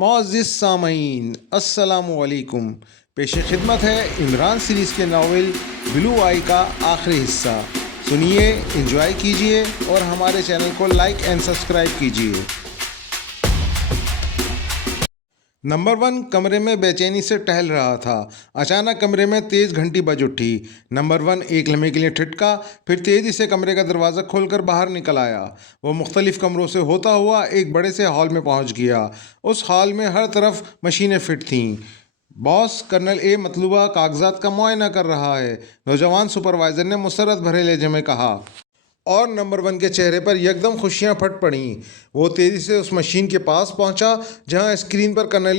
मुअज़्ज़िज़ सामईन अस्सलामुअलैकुम। पेश खिदमत है इमरान सीरीज़ के नावल ब्लू आई का आखिरी हिस्सा। सुनिए, एंजॉय कीजिए और हमारे चैनल को लाइक एंड सब्सक्राइब कीजिए। नंबर 1 कमरे में बेचैनी से टहल रहा था। अचानक कमरे में तेज़ घंटी बज उठी। नंबर 1 एक लम्हे के लिए ठिठका, फिर तेज़ी से कमरे का दरवाज़ा खोलकर बाहर निकल आया। वो मुख्तलिफ़ कमरों से होता हुआ एक बड़े से हॉल में पहुंच गया। उस हॉल में हर तरफ मशीनें फिट थीं। बॉस, कर्नल ए मतलूबा कागजात का मुआयना कर रहा है, नौजवान सुपरवाइज़र ने मुसर्रत भरे लहजे में कहा। और नंबर 1 के चेहरे पर यकदम खुशियां फट पड़ीं। वो तेज़ी से उस मशीन के पास पहुंचा जहां स्क्रीन पर कर्नल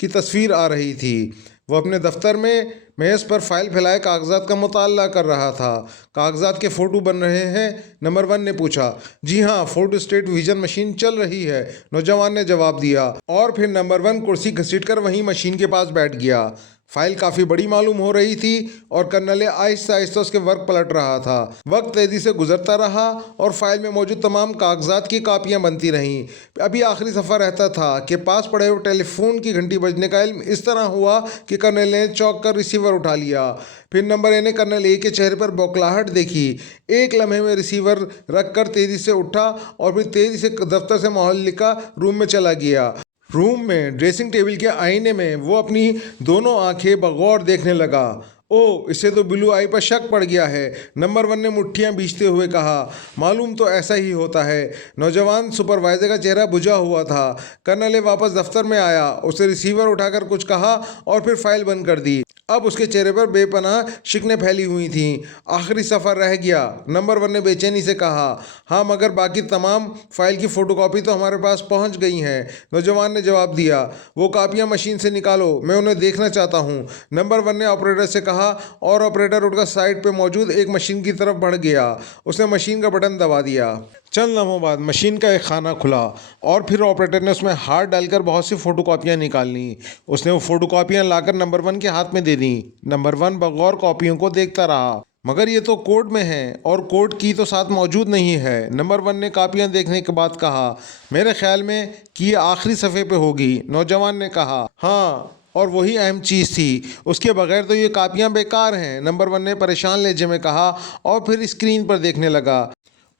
की तस्वीर आ रही थी। वो अपने दफ्तर में मेज़ पर फाइल फैलाए कागजात का मुताला कर रहा था। कागजात के फ़ोटो बन रहे हैं? नंबर 1 ने पूछा। जी हाँ, फोटो स्टेट विजन मशीन चल रही है, नौजवान ने जवाब दिया। और फिर नंबर 1 कुर्सी घसीटकर वहीं मशीन के पास बैठ गया। फाइल काफ़ी बड़ी मालूम हो रही थी और कर्नल आहिस्ता आहिस्ता उसके वर्क पलट रहा था। वक्त तेज़ी से गुजरता रहा और फाइल में मौजूद तमाम कागजात की कापियां बनती रहीं। अभी आखिरी सफ़ा रहता था कि पास पड़े हुए टेलीफोन की घंटी बजने का इल्म इस तरह हुआ कि कर्नल ने चौंक कर रिसीवर उठा लिया। फिर नंबर ए ने कर्नल ए के चेहरे पर बौखलाहट देखी। एक लम्हे में रिसीवर रख कर तेज़ी से उठा और फिर तेज़ी से दफ्तर से मोहल्ले का रूम में चला गया। रूम में ड्रेसिंग टेबल के आईने में वो अपनी दोनों आंखें बगौर देखने लगा। ओह, इसे तो ब्लू आई पर शक पड़ गया है, नंबर 1 ने मुट्ठियां बीचते हुए कहा। मालूम तो ऐसा ही होता है। नौजवान सुपरवाइजर का चेहरा बुझा हुआ था। कर्नल वापस दफ्तर में आया, उसे रिसीवर उठाकर कुछ कहा और फिर फाइल बंद कर दी। अब उसके चेहरे पर बेपनाह शिकने फैली हुई थीं। आखिरी सफ़र रह गया, नंबर 1 ने बेचैनी से कहा। हाँ, मगर बाकी तमाम फाइल की फ़ोटोकॉपी तो हमारे पास पहुंच गई हैं, नौजवान ने जवाब दिया। वो कापियां मशीन से निकालो, मैं उन्हें देखना चाहता हूँ, नंबर 1 ने ऑपरेटर से कहा। और ऑपरेटर उठकर साइड पे मौजूद एक मशीन की तरफ बढ़ गया। उसने मशीन का बटन दबा दिया। चंद लम्हों बाद मशीन का एक खाना खुला और फिर ऑपरेटर ने उसमें हाथ डालकर बहुत सी फ़ोटोकॉपियाँ निकाल लीं। उसने वो फ़ोटोकॉपियाँ लाकर नंबर 1 के हाथ में दे दी। नंबर 1 बगौर कॉपियों को देखता रहा। मगर ये तो कोड में है और कोड की तो साथ मौजूद नहीं है, नंबर 1 ने कापियाँ देखने के बाद कहा। मेरे ख्याल में कि ये आखिरी सफ़े पे होगी, नौजवान ने कहा। हाँ, और वही अहम चीज़ थी, उसके बगैर तो ये कापियाँ बेकार हैं, नंबर 1 ने परेशान लहजे में कहा और फिर स्क्रीन पर देखने लगा।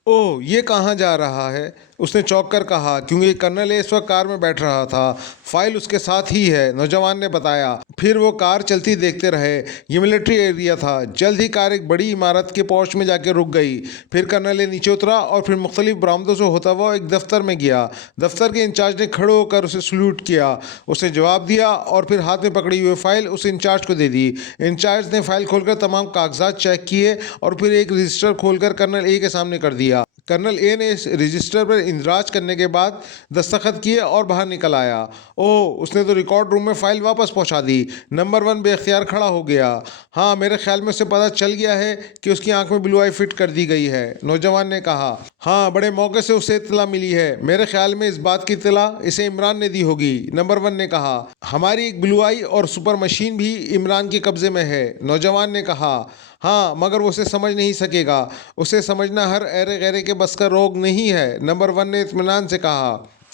ओह, ये कहाँ जा रहा है, उसने चौंक कर कहा, क्योंकि कर्नल इस वक्त कार में बैठ रहा था। फाइल उसके साथ ही है, नौजवान ने बताया। फिर वो कार चलती देखते रहे। ये मिलिट्री एरिया था। जल्द ही कार एक बड़ी इमारत के पोर्च में जाकर रुक गई। फिर कर्नल नीचे उतरा और फिर मुख्तलिफ बरामदों से होता हुआ एक दफ्तर में गया। दफ्तर के इंचार्ज ने खड़े होकर उसे सल्यूट किया। उसने जवाब दिया और फिर हाथ में पकड़ी हुई फाइल उस इंचार्ज को दे दी। इंचार्ज ने फाइल खोलकर तमाम कागजात चेक किए और फिर एक रजिस्टर खोलकर कर्नल ए के सामने कर दिया। कर्नल ए ने इस रजिस्टर पर इंदराज करने के बाद दस्तखत किए और बाहर निकल आया। ओह, उसने तो रिकॉर्ड रूम में फाइल वापस पहुंचा दी। नंबर 1 बेख्तियार खड़ा हो गया। हाँ, मेरे ख्याल में उसे पता चल गया है कि उसकी आंख में ब्लू आई फिट कर दी गई है, नौजवान ने कहा। हाँ, बड़े मौके से उसे इत्तला मिली है। मेरे ख्याल में इस बात की इत्तला इसे इमरान ने दी होगी, नंबर 1 ने कहा। हमारी एक ब्लू आई और सुपर मशीन भी इमरान के कब्जे में है, नौजवान ने कहा। हाँ, मगर वो उसे समझ नहीं सकेगा। उसे समझना हर ऐरे गैरे के बस का रोग नहीं है, नंबर 1 ने इत्मीनान से कहा।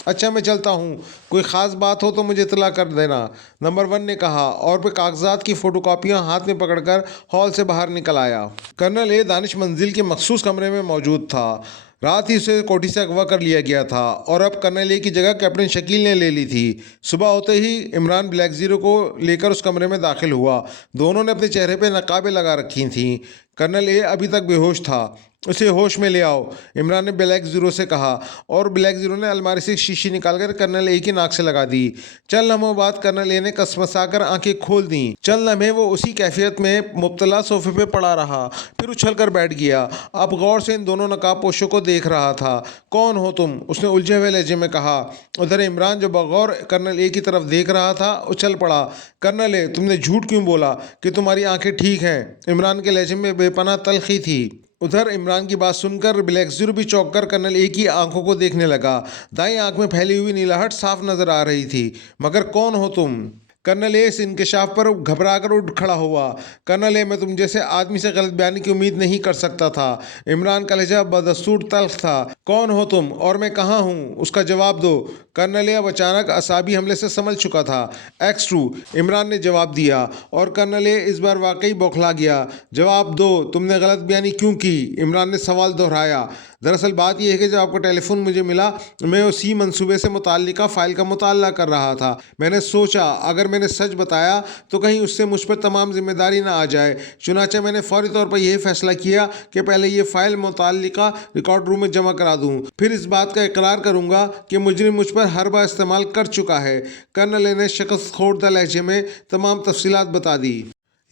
अच्छा, मैं चलता हूँ, कोई ख़ास बात हो तो मुझे इत्तला कर देना, नंबर 1 ने कहा और फिर कागजात की फ़ोटोकॉपियाँ हाथ में पकड़कर हॉल से बाहर निकल आया। कर्नल ए दानिश मंजिल के मखसूस कमरे में मौजूद था। रात ही उसे कोठी से अगवा कर लिया गया था और अब कर्नल ए की जगह कैप्टन शकील ने ले ली थी। सुबह होते ही इमरान ब्लैक ज़ीरो को लेकर उस कमरे में दाखिल हुआ। दोनों ने अपने चेहरे पर नकाबें लगा रखी थीं। कर्नल ए अभी तक बेहोश था। उसे होश में ले आओ, इमरान ने ब्लैक ज़ीरो से कहा और ब्लैक ज़ीरो ने अलमारी से शीशी निकालकर कर्नल ए की नाक से लगा दी। चंद लम्हों बाद कर्नल ए ने कसमसाकर आंखें खोल दी। चंद लम्हे वो उसी कैफियत में मुब्तला सोफे पे पड़ा रहा, फिर उछल कर बैठ गया। अब गौर से इन दोनों नकाबपोशों को देख रहा था। कौन हो तुम, उसने उलझे हुए लहजे में कहा। उधर इमरान जो बगौर कर्नल ए की तरफ देख रहा था उछल पड़ा। कर्नल ए, तुमने झूठ क्यों बोला कि तुम्हारी आंखें ठीक हैं, इमरान के लहजे में बेपनाह तलखी थी। उधर इमरान की बात सुनकर ब्लैक ज़ीरो भी चौंक कर कर्नल ए की आंखों को देखने लगा। दाईं आंख में फैली हुई नीलाहट साफ नजर आ रही थी। मगर कौन हो तुम? कर्नल ए इस इंकशाफ पर घबरा कर उठ खड़ा हुआ। कर्नल ए, मैं तुम जैसे आदमी से गलत बयानी की उम्मीद नहीं कर सकता था। इमरान का लहजा बदस्तूर तल्ख था। कौन हो तुम और मैं कहाँ हूँ, उसका जवाब दो। कर्नल ए अब अचानक असाबी हमले से संभल चुका था। एक्स ट्रू, इमरान ने जवाब दिया और कर्नल ए इस बार वाकई बौखला गया। जवाब दो, तुमने गलत बयानी क्यों की? इमरान ने सवाल दोहराया। दरअसल बात यह है कि जब आपका टेलीफोन मुझे मिला, मैं उसी मंसूबे से मुताल्लिका फ़ाइल का मुताला कर रहा था। मैंने सोचा अगर मैंने सच बताया तो कहीं उससे मुझ पर तमाम जिम्मेदारी ना आ जाए। चुनाचे मैंने फौरी तौर पर यह फैसला किया कि पहले ये फ़ाइल मुताल्लिका रिकॉर्ड रूम में जमा करा दूँ, फिर इस बात का इकरार करूँगा कि मुजरिम मुझ पर हर बार इस्तेमाल कर चुका है। कर्नल ने शिकस्त खोरदा लहजे में तमाम तफसीलात बता दी।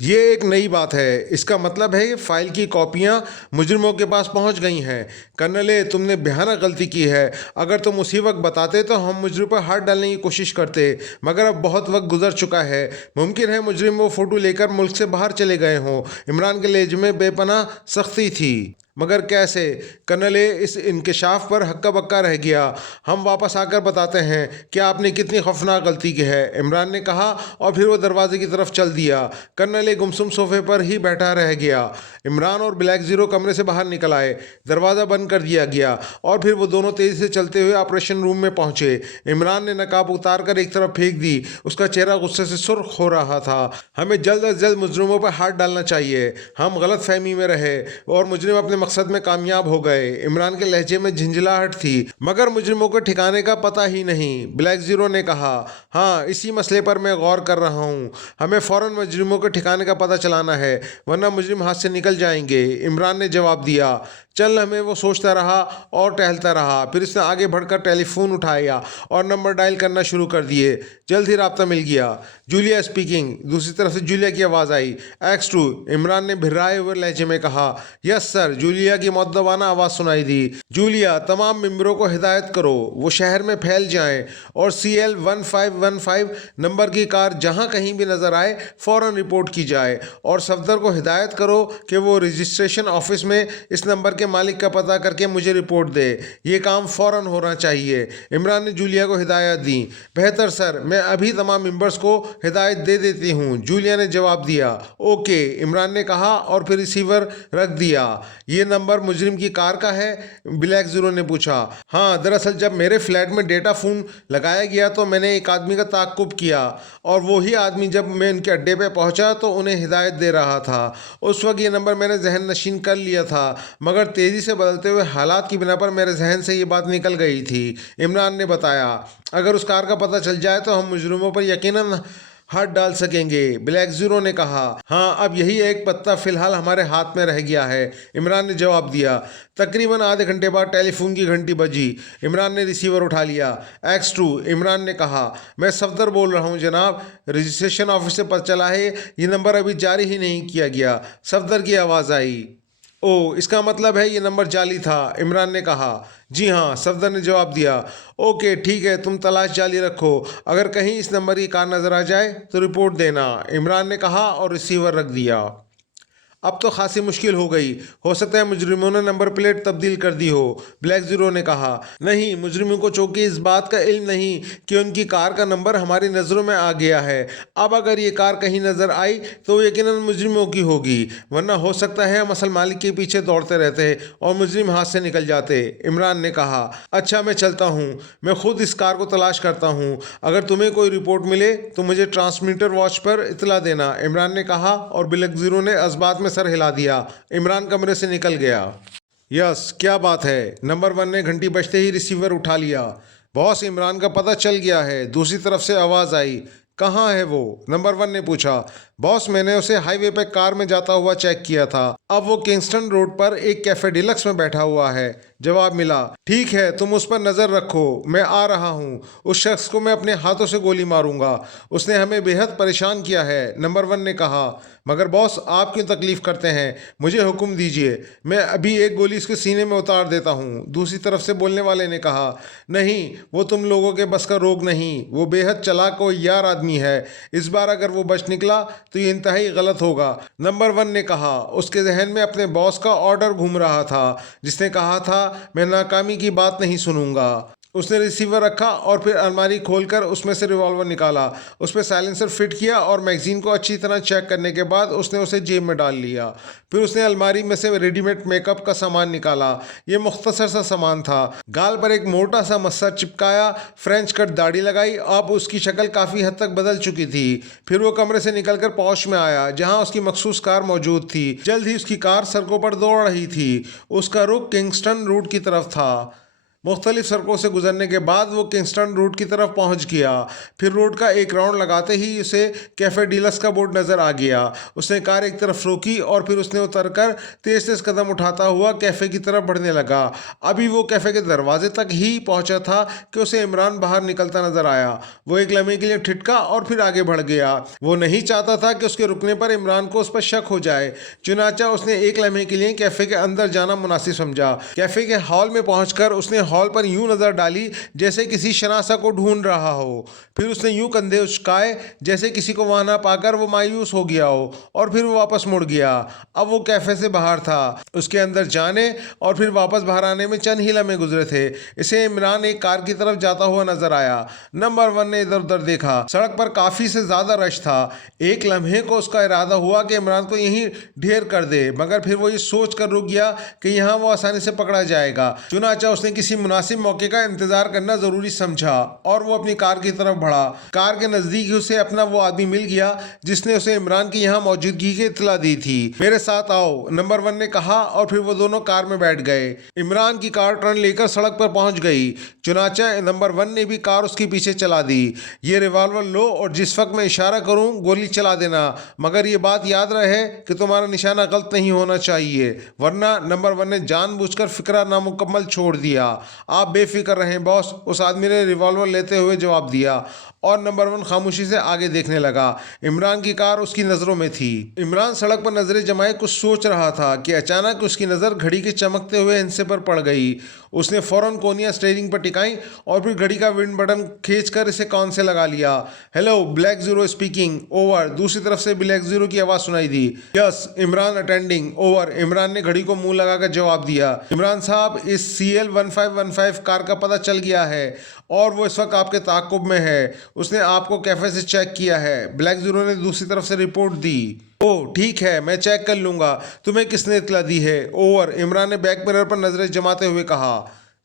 ये एक नई बात है। इसका मतलब है ये फाइल की कॉपियां मुजरिमों के पास पहुंच गई हैं। कर्नल ए, तुमने भयानक गलती की है। अगर तुम उसी वक्त बताते तो हम मुजरिम पर हाथ डालने की कोशिश करते, मगर अब बहुत वक्त गुजर चुका है। मुमकिन है मुजरिम वो फ़ोटो लेकर मुल्क से बाहर चले गए हों। इमरान के लहजे में बेपनाह सख्ती थी। मगर कैसे? कर्नल ए इस इंकशाफ पर हक्का बक्का रह गया। हम वापस आकर बताते हैं कि आपने कितनी खौफनाक गलती की है, इमरान ने कहा और फिर वो दरवाजे की तरफ चल दिया। कर्नल ए गुमसुम सोफे पर ही बैठा रह गया। इमरान और ब्लैक ज़ीरो कमरे से बाहर निकल आए। दरवाज़ा बंद कर दिया गया और फिर वो दोनों तेज़ी से चलते हुए ऑपरेशन रूम में पहुंचे। इमरान ने नकाब उतार कर एक तरफ फेंक दी। उसका चेहरा गुस्से से सुर्ख हो रहा था। हमें जल्द अज जल्द मुजरिमों पर हाथ डालना चाहिए। हम गलत फहमी में रहे और मुजरिम अपने मकसद में कामयाब हो गए। इमरान के लहजे में झंझलाहट थी। मगर मुजरिमों के ठिकाने का पता ही नहीं, ब्लैक ज़ीरो ने कहा। हाँ, इसी मसले पर मैं गौर कर रहा हूँ। हमें फ़ौरन मुजरिमों के ठिकाने का पता चलाना है, वरना मुजरिम हाथ से निकल जाएंगे, इमरान ने जवाब दिया। चल हमें वो सोचता रहा और टहलता रहा। फिर उसने आगे बढ़कर टेलीफोन उठाया और नंबर डायल करना शुरू कर दिए। जल्द ही राब्ता मिल गया। Julia speaking. दूसरी तरफ से जूलिया की आवाज़ आई। एक्स टू, इमरान ने भिर्राए हुए लहजे में कहा। यस सर, जूलिया की मुअद्दबाना आवाज़ सुनाई दी। जूलिया, तमाम मेंबरों को हिदायत करो वो शहर में फैल जाएं और CL 1515 नंबर की कार जहां कहीं भी नज़र आए फ़ौरन रिपोर्ट की जाए। और सफदर को हिदायत करो कि वो रजिस्ट्रेशन ऑफिस में इस नंबर के मालिक का पता करके मुझे रिपोर्ट दे। ये काम फ़ौरन होना चाहिए। इमरान ने जूलिया को हिदायत दी। बेहतर सर, मैं अभी तमाम मेंबर्स को हिदायत दे देती हूँ, जूलिया ने जवाब दिया। ओके, इमरान ने कहा और फिर रिसीवर रख दिया। ये नंबर मुजरिम की कार का है? ब्लैक ज़ीरो ने पूछा। हाँ, दरअसल जब मेरे फ्लैट में डेटा फ़ोन लगाया गया तो मैंने एक आदमी का ताक़ुब किया और वही आदमी जब मैं उनके अड्डे पे पहुंचा तो उन्हें हिदायत दे रहा था। उस वक्त ये नंबर मैंने जहन नशीन कर लिया था, मगर तेज़ी से बदलते हुए हालात की बिना पर मेरे जहन से ये बात निकल गई थी, इमरान ने बताया। अगर उस कार का पता चल जाए तो हम मुजरिमों पर यकीनन हाथ डाल सकेंगे, ब्लैक ज़ीरो ने कहा। हाँ, अब यही एक पत्ता फ़िलहाल हमारे हाथ में रह गया है, इमरान ने जवाब दिया। तकरीबन आधे घंटे बाद टेलीफोन की घंटी बजी। इमरान ने रिसीवर उठा लिया। एक्स टू, इमरान ने कहा। मैं सफदर बोल रहा हूँ जनाब, रजिस्ट्रेशन ऑफिस से पता चला है ये नंबर अभी जारी ही नहीं किया गया, सफदर की आवाज़ आई। ओ, इसका मतलब है ये नंबर जाली था, इमरान ने कहा। जी हाँ, सफदर ने जवाब दिया। ओके ठीक है, तुम तलाश जारी रखो। अगर कहीं इस नंबर की कार नज़र आ जाए तो रिपोर्ट देना, इमरान ने कहा और रिसीवर रख दिया। अब तो खासी मुश्किल हो गई। हो सकता है मुजरिमों ने नंबर प्लेट तब्दील कर दी हो, ब्लैक ज़ीरो ने कहा। नहीं, मुजरिमों को चूंकि इस बात का इल्म नहीं कि उनकी कार का नंबर हमारी नज़रों में आ गया है। अब अगर ये कार कहीं नज़र आई तो यकीनन मुजरिमों की होगी, वरना हो सकता है हम असल मालिक के पीछे दौड़ते रहते और मुजरिम हाथ से निकल जाते, इमरान ने कहा। अच्छा, मैं चलता हूँ, मैं खुद इस कार को तलाश करता हूँ। अगर तुम्हें कोई रिपोर्ट मिले तो मुझे ट्रांसमीटर वॉच पर इतला देना, इमरान ने कहा और ब्लैक ज़ीरो ने इस्बात में सर हिला दिया। इमरान कमरे से निकल गया। यस, क्या बात है? नंबर 1 ने घंटी बजते ही रिसीवर उठा लिया। बॉस, इमरान का पता चल गया है, दूसरी तरफ से आवाज़ आई। कहाँ है वो? नंबर 1 ने पूछा। बॉस, मैंने उसे हाईवे पे कार में जाता हुआ चेक किया था। अब वो किंगस्टन रोड पर एक कैफे डिलक्स में बैठा हुआ है, जवाब मिला। ठीक है, तुम उस पर नज़र रखो, मैं आ रहा हूँ। उस शख्स को मैं अपने हाथों से गोली मारूंगा, उसने हमें बेहद परेशान किया है, नंबर 1 ने कहा। मगर बॉस, आप क्यों तकलीफ़ करते हैं? मुझे हुक्म दीजिए, मैं अभी एक गोली इसके सीने में उतार देता हूँ, दूसरी तरफ से बोलने वाले ने कहा। नहीं, वो तुम लोगों के बस का रोग नहीं, वो बेहद चालाक और यार आदमी है। इस बार अगर वो बच निकला तो ये इंतहाई गलत होगा, नंबर 1 ने कहा। उसके जहन में अपने बॉस का ऑर्डर घूम रहा था जिसने कहा था मैं नाकामी की बात नहीं सुनूंगा। उसने रिसीवर रखा और फिर अलमारी खोलकर उसमें से रिवॉल्वर निकाला, उस पर साइलेंसर फिट किया और मैगजीन को अच्छी तरह चेक करने के बाद उसने उसे जेब में डाल लिया। फिर उसने अलमारी में से रेडीमेड मेकअप का सामान निकाला। ये मुख्तसर सा सामान था। गाल पर एक मोटा सा मस्सा चिपकाया, फ्रेंच कट दाढ़ी लगाई। अब उसकी शक्ल काफ़ी हद तक बदल चुकी थी। फिर वो कमरे से निकलकर पौश में आया जहां उसकी मखसूस कार मौजूद थी। जल्द ही उसकी कार सड़कों पर दौड़ रही थी। उसका रुख किंगस्टन रूट की तरफ था। मुख्तलिफ सड़कों से गुजरने के बाद वो किंगस्टन रोड की तरफ पहुंच गया। फिर रोड का एक राउंड लगाते ही उसे कैफ़े डीलक्स का बोर्ड नज़र आ गया। उसने कार एक तरफ रोकी और फिर उसने उतरकर तेज तेज कदम उठाता हुआ कैफ़े की तरफ बढ़ने लगा। अभी वो कैफ़े के दरवाजे तक ही पहुंचा था कि उसे इमरान बाहर निकलता नजर आया। वो एक लम्हे के लिए ठिठका और फिर आगे बढ़ गया। वो नहीं चाहता था कि उसके रुकने पर इमरान को उस पर शक हो जाए। चुनाचा उसने एक लम्हे के लिए कैफ़े के अंदर जाना मुनासिब समझा। कैफ़े के हॉल में पहुंचकर उसने हॉल पर यूं नजर डाली जैसे किसी शनासा को ढूंढ रहा हो। फिर उसने यूं कंधे उचकाए जैसे किसी को वहां ना पाकर वो मायूस हो गया हो और फिर वो वापस मुड़ गया। अब वो कैफे से बाहर था। उसके अंदर जाने और फिर वापस बाहर आने में चंद ही लम्हे गुजरे थे। इसे इमरान एक कार की तरफ जाता हुआ नजर आया। नंबर 1 ने इधर उधर देखा। सड़क पर काफी से ज्यादा रश था। एक लम्हे को उसका इरादा हुआ कि इमरान को यहीं ढेर कर दे, मगर फिर वो ये सोच कर रुक गया कि यहाँ वो आसानी से पकड़ा जाएगा। चुनाचा उसने किसी मुनासिब मौके का इंतजार करना जरूरी समझा और वो अपनी कार की तरफ बढ़ा। कार के नजदीक ही उसे अपना वो आदमी मिल गया जिसने उसे इमरान की यहाँ मौजूदगी की इत्तला दी थी। मेरे साथ आओ, नंबर 1 ने कहा और फिर वो दोनों कार में बैठ गए। इमरान की कार टर्न लेकर सड़क पर पहुंच गई। चुनाचा नंबर 1 ने भी कार उसके पीछे चला दी। ये रिवॉल्वर लो और जिस वक्त मैं इशारा करूं गोली चला देना, मगर ये बात याद रहे कि तुम्हारा निशाना गलत नहीं होना चाहिए, वरना। नंबर 1 ने जानबूझकर फिक्रा नामुकम्मल छोड़ दिया। आप बेफिक्र रहें बॉस, उस आदमी ने रिवॉल्वर लेते हुए जवाब दिया और नंबर 1 खामोशी से आगे देखने लगा। इमरान की कार उसकी नज़रों में थी। इमरान सड़क पर नजरें जमाए कुछ सोच रहा था कि अचानक उसकी नज़र घड़ी के चमकते हुए हिस्से पर पड़ गई। उसने फौरन कोनियां स्टीयरिंग पर टिकाई और फिर घड़ी का विंड बटन खींचकर इसे कान से लगा लिया। Hello, black zero speaking, over. दूसरी तरफ से ब्लैक जीरो की आवाज़ सुनाई दी। Yes, Imran attending, over. Imran ने घड़ी को मुंह लगाकर जवाब दिया। इमरान साहब, इस CL 1515 कार का पता चल गया है और वो इस वक्त आपके ताक़ुब में है। उसने आपको कैफे से चेक किया है, ब्लैक जीरो ने दूसरी तरफ से रिपोर्ट दी। ओह ठीक है, मैं चेक कर लूंगा। तुम्हें किसने इतला दी है, ओवर। इमरान ने बैक मिरर पर नजरें जमाते हुए कहा।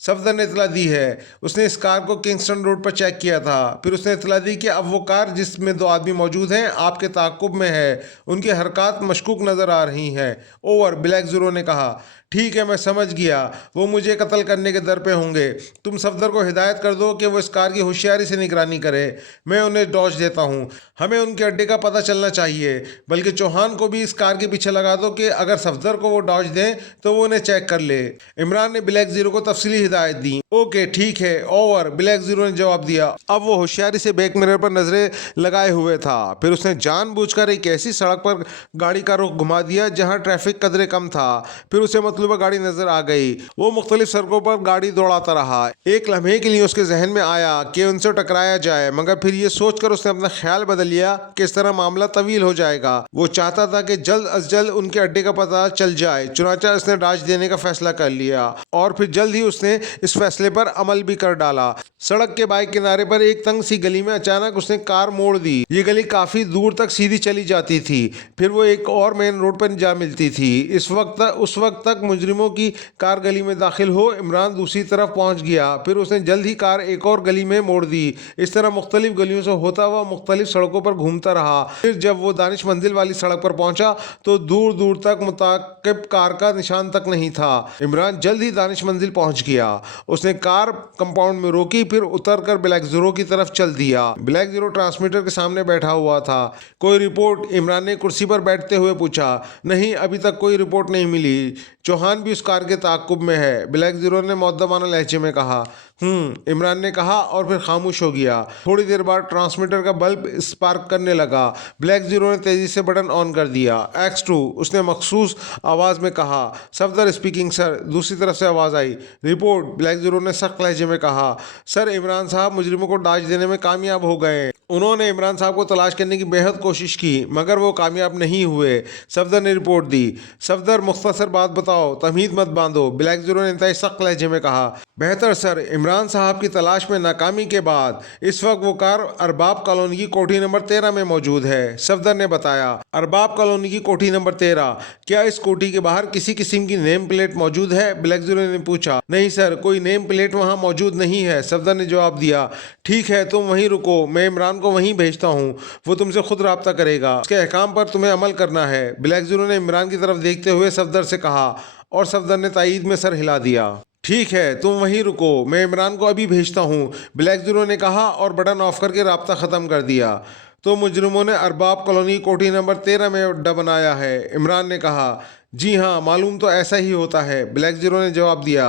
सफदर ने इतला दी है। उसने इस कार को किंगस्टन रोड पर चेक किया था। फिर उसने इतला दी कि अब वो कार जिसमें 2 आदमी मौजूद हैं आपके ताक़ुब में है। उनकी हरकत मशकूक नज़र आ रही हैं, ओवर। ब्लैक जीरो ने कहा। ठीक है, मैं समझ गया, वो मुझे कत्ल करने के दर पे होंगे। तुम सफदर को हिदायत कर दो कि वो इस कार की होशियारी से निगरानी करे। मैं उन्हें डॉज देता हूँ। हमें उनके अड्डे का पता चलना चाहिए। बल्कि चौहान को भी इस कार के पीछे लगा दो कि अगर सफदर को वो डॉज दें तो वो उन्हें चेक कर ले। इमरान ने ब्लैक जीरो को तफसीली हिदायत दी। ओके ठीक है, ओवर। ब्लैक जीरो ने जवाब दिया। अब वो होशियारी से बैक मिरर पर नजरें लगाए हुए था। फिर उसने जानबूझकर एक ऐसी सड़क पर गाड़ी का रुख घुमा दिया जहाँ ट्रैफिक कदरे कम था। फिर उसे मतलूबा गाड़ी नजर आ गई। वो मुख्तलिफ सड़कों पर गाड़ी दौड़ाता रहा। एक लम्हे के लिए उसके जहन में आया कि उनसे टकराया जाए, मगर फिर ये सोचकर उसने अपना ख्याल बदल लिया कि इस तरह मामला तवील हो जाएगा। वो चाहता था कि जल्द अज जल्द उनके अड्डे का पता चल जाए। चुनाचा उसने डॉज देने का फैसला कर लिया और फिर जल्द ही उसने इस फैसले पर अमल भी कर डाला। सड़क के बाएं किनारे पर एक तंग सी गली में अचानक उसने कार मोड़ दी। ये गली काफी दूर तक सीधी चली जाती थी, फिर वो एक और मेन रोड पर जा मिलती थी। उस वक्त तक मुजरिमों की कार गली में दाखिल हो इमरान दूसरी तरफ पहुंच गया। फिर उसने जल्द ही कार एक और गली में मोड़ दी। इस तरह मुख्तलिफ गलियों से होता हुआ मुख्तलिफ सड़कों पर घूमता रहा। फिर जब वो दानिश मंजिल वाली सड़क पर पहुंचा तो दूर दूर तक मुताकिब कार का निशान तक नहीं था। इमरान जल्द ही दानिश मंजिल पहुंच गया। उसने कार कंपाउंड में रोकी, फिर उतर कर ब्लैक जीरो की तरफ चल दिया। ब्लैक जीरो ट्रांसमीटर के सामने बैठा हुआ था। कोई रिपोर्ट, इमरान ने कुर्सी पर बैठते हुए पूछा। नहीं, अभी तक कोई रिपोर्ट नहीं मिली। चौहान भी उस कार के ताक़ुब में है, ब्लैक जीरो ने मुअद्दबाना लहजे में कहा। इमरान ने कहा और फिर खामोश हो गया। थोड़ी देर बाद ट्रांसमीटर का बल्ब स्पार्क करने लगा। ब्लैक जीरो ने तेजी से बटन ऑन कर दिया। X2, उसने मखसूस आवाज़ में कहा। सफदर स्पीकिंग सर, दूसरी तरफ से आवाज़ आई। रिपोर्ट, ब्लैक जीरो ने सख्त लहजे में कहा। सर, इमरान साहब मुजरिमों को डॉज देने में कामयाब हो गए। उन्होंने इमरान साहब को तलाश करने की बेहद कोशिश की मगर वो कामयाब नहीं हुए। सफदर ने रिपोर्ट दी। सफदर, मुख्तसर बात बताओ, तमहीद मत बांधो, ब्लैक जीरो ने इंतहाई सख्त लहजे में कहा। बेहतर सर, इमरान साहब की तलाश में नाकामी के बाद इस वक्त वो कार अरबाब कॉलोनी की कोठी नंबर 13 में मौजूद है, सफदर ने बताया। अरबाब कॉलोनी की कोठी नंबर 13, क्या इस कोठी के बाहर किसी किस्म की नेम प्लेट मौजूद है? ब्लैक जीरो ने पूछा। नहीं सर, कोई नेम प्लेट वहाँ मौजूद नहीं है, सफदर ने जवाब दिया। ठीक है, तुम वहीं रुको, मैं इमरान को वहीं भेजता हूँ, वो तुमसे खुद रब्ता करेगा, उसके अहकाम पर तुम्हें अमल करना है, ब्लैक जीरो ने इमरान की तरफ देखते हुए सफदर से कहा और सफदर ने तायीद में सर हिला दिया। ठीक है, तुम वहीं रुको, मैं इमरान को अभी भेजता हूँ, ब्लैक जीरो ने कहा और बटन ऑफ करके रब्ता ख़त्म कर दिया। तो मुजरिमों ने अरबाब कॉलोनी कोठी नंबर 13 में अड्डा बनाया है, इमरान ने कहा। जी हाँ, मालूम तो ऐसा ही होता है, ब्लैक जीरो ने जवाब दिया।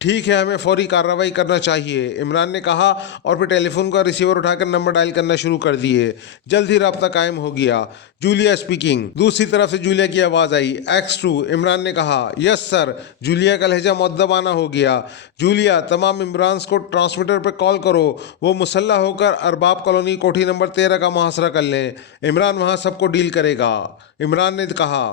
ठीक है, हमें फौरी कार्रवाई करना चाहिए, इमरान ने कहा और फिर टेलीफोन का रिसीवर उठाकर नंबर डायल करना शुरू कर दिए। जल्द ही रब्ता कायम हो गया। Julia speaking. दूसरी तरफ से जूलिया की आवाज़ आई। X2, इमरान ने कहा। Yes sir. जूलिया का लहजा मुअद्दबाना हो गया। जूलिया, तमाम इमरान को ट्रांसमीटर पर कॉल करो, वो मुसल्ला होकर अरबाब कॉलोनी कोठी नंबर 13 का मुहासरा कर लें, इमरान वहाँ सबको डील करेगा, इमरान ने कहा।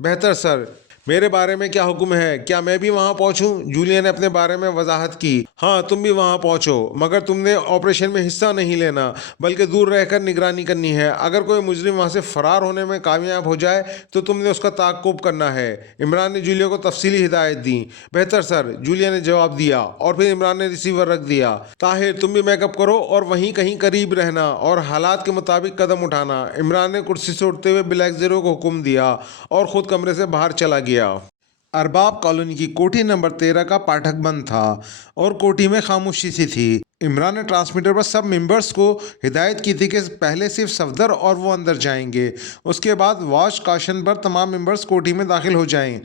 बेहतर सर। मेरे बारे में क्या हुक्म है? क्या मैं भी वहाँ पहुँचूँ? जूलिया ने अपने बारे में वजाहत की। हाँ, तुम भी वहाँ पहुँचो, मगर तुमने ऑपरेशन में हिस्सा नहीं लेना, बल्कि दूर रहकर निगरानी करनी है। अगर कोई मुजरिम वहाँ से फरार होने में कामयाब हो जाए तो तुमने उसका ताक़ुब करना है, इमरान ने जूलिया को तफसीली हिदायत दी। बेहतर सर, जूलिया ने जवाब दिया और फिर इमरान ने रिसीवर रख दिया। ताहिर, तुम भी मेकअप करो और वहीं कहीं करीब रहना और हालात के मुताबिक कदम उठाना, इमरान ने कुर्सी से उठते हुए ब्लैक जीरो को हुक्म दिया और ख़ुद कमरे से बाहर चला गया। अरबाब कॉलोनी की कोठी नंबर 13 का फाटक बंद था और कोठी में खामोशी सी थी। इमरान ने ट्रांसमीटर पर सब मेंबर्स को हिदायत की थी कि पहले सिर्फ सफदर और वो अंदर जाएंगे, उसके बाद वॉश काशन पर तमाम मेंबर्स कोठी में दाखिल हो जाएं।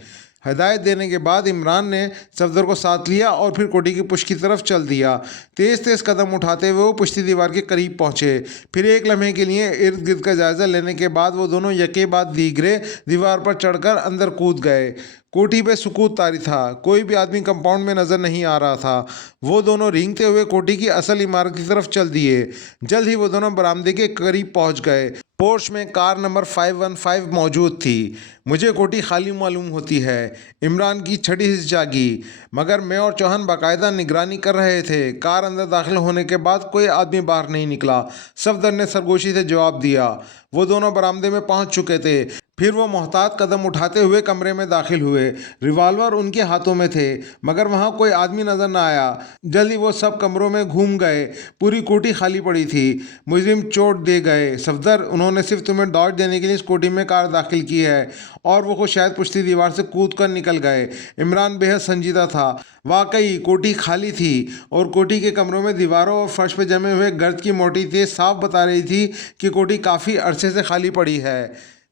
हिदायत देने के बाद इमरान ने सफदर को साथ लिया और फिर कोठी की पुश्त की तरफ चल दिया। तेज़ तेज़ कदम उठाते हुए वो पुश्ती दीवार के करीब पहुँचे। फिर एक लम्हे के लिए इर्द गिर्द का जायज़ा लेने के बाद वो दोनों यके बाद दीगरे दीवार पर चढ़कर अंदर कूद गए। कोठी पे सुकूत तारी था, कोई भी आदमी कंपाउंड में नज़र नहीं आ रहा था। वो दोनों रेंगते हुए कोठी की असल इमारत की तरफ चल दिए। जल्द ही वो दोनों बरामदे के करीब पहुंच गए। पोर्च में कार नंबर 515 मौजूद थी। मुझे कोठी खाली मालूम होती है, इमरान की छठी हिस्स जागी, मगर मैं और चौहान बाकायदा निगरानी कर रहे थे। कार अंदर दाखिल होने के बाद कोई आदमी बाहर नहीं निकला, सफदर ने सरगोशी से जवाब दिया। वो दोनों बरामदे में पहुंच चुके थे। फिर वो मोहतात कदम उठाते हुए कमरे में दाखिल हुए। रिवाल्वर उनके हाथों में थे, मगर वहाँ कोई आदमी नजर न आया। जल्दी वो सब कमरों में घूम गए। पूरी कोठी खाली पड़ी थी। मुजरिम चोट दे गए। सफदर, उन्होंने सिर्फ तुम्हें डॉट देने के लिए इस कोठी में कार दाखिल की है और वो खुद शायद पुश्ती दीवार से कूद कर निकल गए। इमरान बेहद संजीदा था। वाकई कोठी खाली थी और कोठी के कमरों में दीवारों और फर्श पर जमे हुए गर्द की मोटी तेज साफ बता रही थी कि कोठी काफ़ी अरसे से खाली पड़ी है।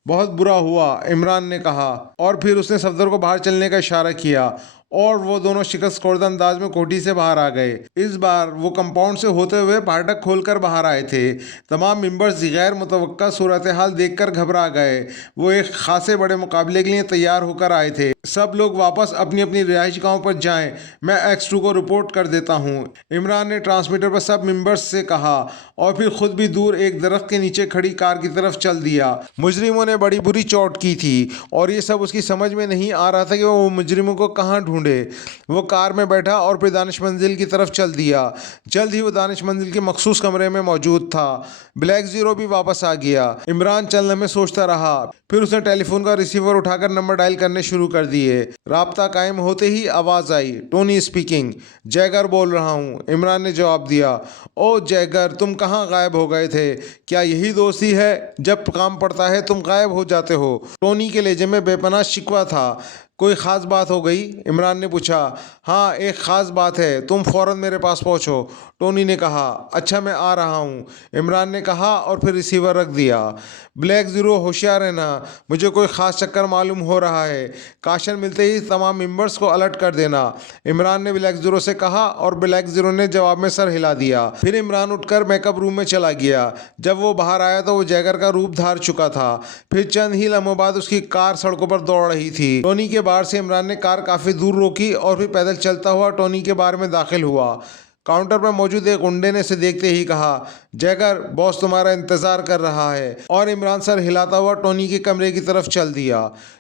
बहुत बुरा हुआ, इमरान ने कहा और फिर उसने सफदर को बाहर चलने का इशारा किया और वो दोनों शिकस्त खुर्द अंदाज में कोठी से बाहर आ गए। इस बार वो कंपाउंड से होते हुए फाटक खोलकर बाहर आए थे। तमाम मेंबर्स गैर मुतवक्का सूरत हाल देखकर घबरा गए। वो एक खासे बड़े मुकाबले के लिए तैयार होकर आए थे। सब लोग वापस अपनी अपनी रिहाइश गाहों पर जाएं, मैं X2 को रिपोर्ट कर देता हूँ, इमरान ने ट्रांसमीटर पर सब मेंबर्स से कहा और फिर खुद भी दूर एक दरख्त के नीचे खड़ी कार की तरफ चल दिया। मुजरिमों ने बड़ी बुरी चोट की थी और ये सब उसकी समझ में नहीं आ रहा था कि वो मुजरिमों को कहाँ ढूंढे। वो कार में बैठा और फिर दानिश मंजिल की तरफ चल दिया। जल्द ही वो दानिश मंजिल के मखसूस कमरे में मौजूद था। ब्लैक जीरो भी वापस आ गया। इमरान चंद लम्हे सोचता रहा, फिर उसने टेलीफोन का रिसीवर उठाकर नंबर डायल करने शुरू कर दिए। राब्ता कायम होते ही आवाज़ आई, टोनी स्पीकिंग। जैगर बोल रहा हूँ, इमरान ने जवाब दिया। ओ जैगर, तुम कहाँ गायब हो गए थे? क्या यही दोस्ती है? जब काम पड़ता है तुम गायब हो जाते हो। टोनी के लहजे में बेपनाह शिकवा था। कोई ख़ास बात हो गई? इमरान ने पूछा। हाँ, एक ख़ास बात है, तुम फ़ौरन मेरे पास पहुँचो, टोनी ने कहा। अच्छा, मैं आ रहा हूँ, इमरान ने कहा और फिर रिसीवर रख दिया। ब्लैक ज़ीरो, होशियार रहना, मुझे कोई ख़ास चक्कर मालूम हो रहा है, काशन मिलते ही तमाम मेंबर्स को अलर्ट कर देना, इमरान ने ब्लैक ज़ीरो से कहा और ब्लैक ज़ीरो ने जवाब में सर हिला दिया। फिर इमरान उठकर मेकअप रूम में चला गया। जब वो बाहर आया तो वो जैगर का रूप धार चुका था। फिर चंद ही लम्हों बाद उसकी कार सड़कों पर दौड़ रही थी। टोनी के बार से इमरान ने कार काफ़ी दूर रोकी और फिर पैदल चलता हुआ टोनी के बार में दाखिल हुआ। काउंटर पर मौजूद एक गुंडे ने इसे देखते ही कहा, जैगर, बॉस तुम्हारा इंतजार कर रहा है। और इमरान सर हिलाता हुआ टोनी के कमरे की तरफ चल दिया।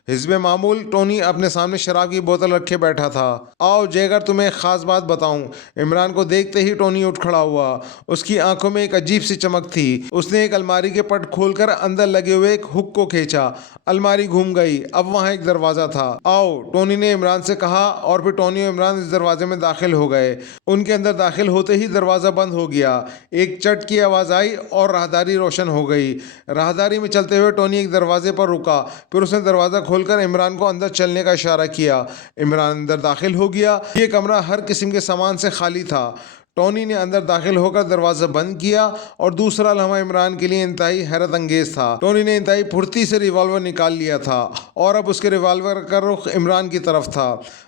हिस्बे मामूल टोनी अपने सामने शराब की बोतल रखे बैठा था। आओ जैगर, तुम्हें एक खास बात बताऊं। इमरान को देखते ही टोनी उठ खड़ा हुआ। उसकी आंखों में एक अजीब सी चमक थी। उसने एक अलमारी के पट खोलकर अंदर लगे हुए एक हुक को खींचा। अलमारी घूम गई। अब वहां एक दरवाजा था। आओ, टोनी ने इमरान से कहा और फिर टोनी और इमरान इस दरवाजे में दाखिल हो गए। उनके अंदर दाखिल होते ही दरवाजा बंद हो गया। एक चट की आवाज आई और राहदारी रोशन हो गई। राहदारी में चलते हुए टोनी एक दरवाजे पर रुका। फिर उसने दरवाजा खोलकर इमरान को अंदर चलने का इशारा किया। इमरान अंदर दाखिल हो गया। ये कमरा हर किस्म के सामान से खाली था। टोनी ने अंदर दाखिल होकर दरवाजा बंद किया और दूसरा लम्हा इमरान के लिए इंतहाई हैरत अंगेज था। टोनी ने इंतहाई फुर्ती से रिवॉल्वर निकाल लिया था और अब उसके रिवॉल्वर का रुख इमरान की तरफ था।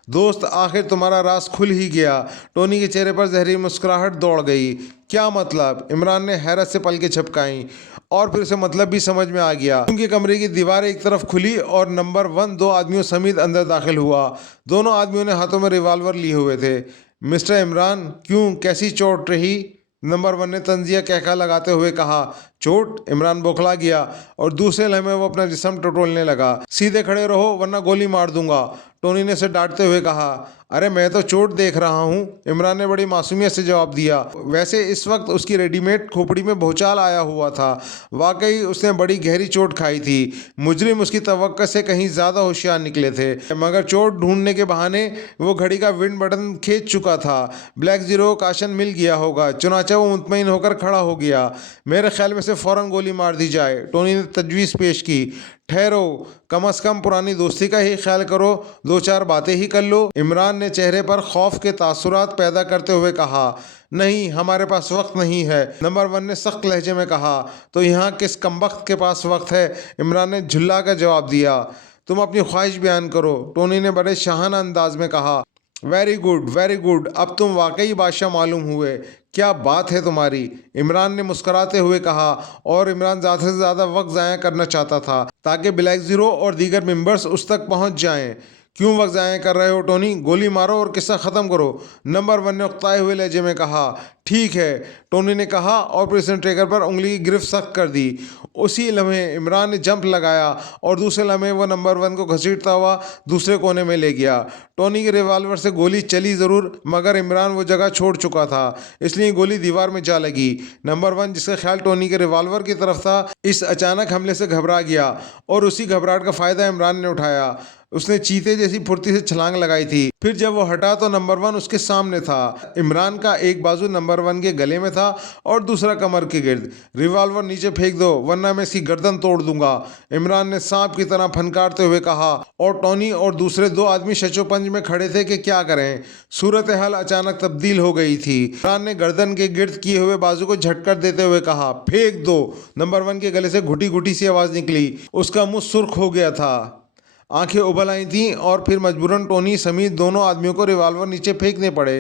दोस्त, आखिर तुम्हारा राज खुल ही गया। टोनी के चेहरे पर जहरी मुस्कुराहट दौड़ गई। क्या मतलब? इमरान ने हैरत से पलकें झपकाईं और फिर उसे मतलब भी समझ में आ गया। उनके कमरे की दीवार एक तरफ खुली और नंबर 1 2 आदमियों समेत अंदर दाखिल हुआ। दोनों आदमियों ने हाथों में रिवॉल्वर लिए हुए थे। मिस्टर इमरान, क्यों, कैसी चोट रही? नंबर 1 ने तंजिया कहका लगाते हुए कहा। चोट? इमरान बौखला गया और दूसरे लम्हे वो अपना जिस्म टटोलने लगा। सीधे खड़े रहो वरना गोली मार दूंगा, टोनी ने उसे डांटते हुए कहा। अरे मैं तो चोट देख रहा हूँ, इमरान ने बड़ी मासूमियत से जवाब दिया। वैसे इस वक्त उसकी रेडीमेड खोपड़ी में भूचाल आया हुआ था। वाकई उसने बड़ी गहरी चोट खाई थी। मुजरिम उसकी तवक्को से कहीं ज़्यादा होशियार निकले थे, मगर चोट ढूंढने के बहाने वो घड़ी का विंड बटन खींच चुका था। ब्लैक जीरो काशन मिल गया होगा, चुनाचे वो मुतमईन होकर खड़ा हो गया। मेरे ख्याल में से फ़ौरन गोली मार दी जाए, टोनी ने तजवीज़ पेश की। ठहरो, कम अज़ कम पुरानी दोस्ती का ही ख्याल करो, 2-4 बातें ही कर लो, इमरान ने चेहरे पर खौफ के तासुरात पैदा करते हुए कहा। नहीं, हमारे पास वक्त नहीं है, नंबर 1 ने सख्त लहजे में कहा। तो यहाँ किस कमबख्त के पास वक्त है? इमरान ने झुल्ला कर जवाब दिया। तुम अपनी ख्वाहिश बयान करो, टोनी ने बड़े शाहाना अंदाज में कहा। वेरी गुड, वेरी गुड, अब तुम वाकई बादशाह मालूम हुए। क्या बात है तुम्हारी? इमरान ने मुस्कुराते हुए कहा। और इमरान ज़्यादा से ज़्यादा वक्त ज़ाया करना चाहता था ताकि ब्लैक ज़ीरो और दीगर मेंबर्स उस तक पहुंच जाएं। क्यों वक्त ज़ाया कर रहे हो टोनी? गोली मारो और किस्सा ख़त्म करो, नंबर 1 ने उकताए हुए लहजे में कहा। ठीक है, टोनी ने कहा और फिर उसने ट्रिगर पर उंगली की गिरफ्त सख्त कर दी। उसी लम्हे इमरान ने जंप लगाया और दूसरे लम्हे वो नंबर 1 को घसीटता हुआ दूसरे कोने में ले गया। टोनी के रिवॉल्वर से गोली चली ज़रूर, मगर इमरान वो जगह छोड़ चुका था, इसलिए गोली दीवार में जा लगी। नंबर 1, जिसका ख्याल टोनी के रिवॉल्वर की तरफ था, इस अचानक हमले से घबरा गया और उसी घबराहट का फ़ायदा इमरान ने उठाया। उसने चीते जैसी फुर्ती से छलांग लगाई थी। फिर जब वो हटा तो नंबर 1 उसके सामने था। इमरान का एक बाजू नंबर 1 के गले में था और दूसरा कमर के गिर्द। रिवॉल्वर नीचे फेंक दो वरना मैं इसकी गर्दन तोड़ दूंगा, इमरान ने सांप की तरह फनकारते हुए कहा। और टोनी और दूसरे 2 आदमी शचोपंज में खड़े थे कि क्या करें। सूरत हाल अचानक तब्दील हो गई थी। इमरान ने गर्दन के गिर्द किए हुए बाजू को झटकर देते हुए कहा, फेंक दो। नंबर 1 के गले से घुटी घुटी सी आवाज़ निकली। उसका मुंह सुर्ख हो गया था, आंखें उबल आई थीं और फिर मजबूरन टोनी समेत दोनों आदमियों को रिवॉल्वर नीचे फेंकने पड़े।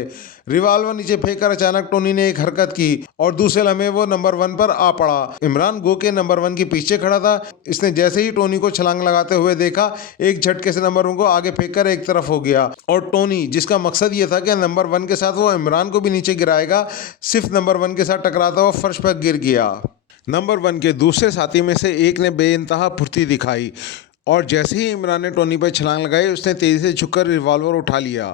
रिवॉल्वर नीचे फेंककर अचानक टोनी ने एक हरकत की और दूसरे लम्हे वो नंबर 1 पर आ पड़ा। इमरान गो के नंबर 1 के पीछे खड़ा था। इसने जैसे ही टोनी को छलांग लगाते हुए देखा, एक झटके से नंबर 1 को आगे फेंककर एक तरफ हो गया और टोनी, जिसका मकसद ये था कि नंबर 1 के साथ वो इमरान को भी नीचे गिराएगा, सिर्फ नंबर 1 के साथ टकराता हुआ फर्श पर गिर गया। नंबर 1 के दूसरे साथी में से एक ने बेइंतहा फुर्ती दिखाई और जैसे ही इमरान ने टोनी पर छलांग लगाई, उसने तेज़ी से झुककर रिवॉल्वर उठा लिया,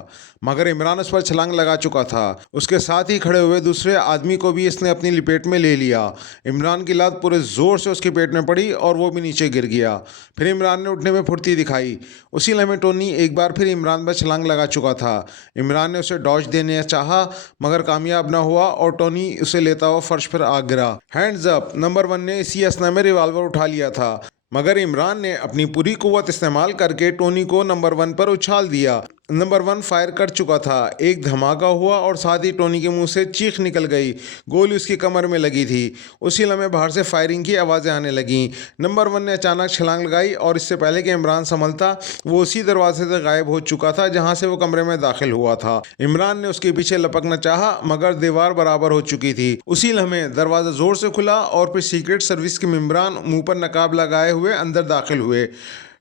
मगर इमरान उस पर छलांग लगा चुका था। उसके साथ ही खड़े हुए दूसरे आदमी को भी इसने अपनी लपेट में ले लिया। इमरान की लात पूरे ज़ोर से उसके पेट में पड़ी और वो भी नीचे गिर गया। फिर इमरान ने उठने में फुर्ती दिखाई। उसी लम्हे टोनी एक बार फिर इमरान पर छलांग लगा चुका था। इमरान ने उसे डॉज देने चाहा मगर कामयाब न हुआ और टोनी उसे लेता हुआ फर्श पर आ गिरा। हैंड्स अप, नंबर 1 ने इसी असना में रिवॉल्वर उठा लिया था, मगर इमरान ने अपनी पूरी कुव्वत इस्तेमाल करके टोनी को नंबर 1 पर उछाल दिया। नंबर 1 फायर कर चुका था। एक धमाका हुआ और साथ ही टोनी के मुंह से चीख निकल गई। गोली उसकी कमर में लगी थी। उसी लम्हे बाहर से फायरिंग की आवाज़ें आने लगीं। नंबर 1 ने अचानक छलांग लगाई और इससे पहले कि इमरान संभलता, वो उसी दरवाजे से गायब हो चुका था जहां से वो कमरे में दाखिल हुआ था। इमरान ने उसके पीछे लपकना चाहा मगर दीवार बराबर हो चुकी थी। उसी लम्हे दरवाज़ा ज़ोर से खुला और फिर सीक्रेट सर्विस के मेंबरान मुँह पर नकाब लगाए हुए अंदर दाखिल हुए।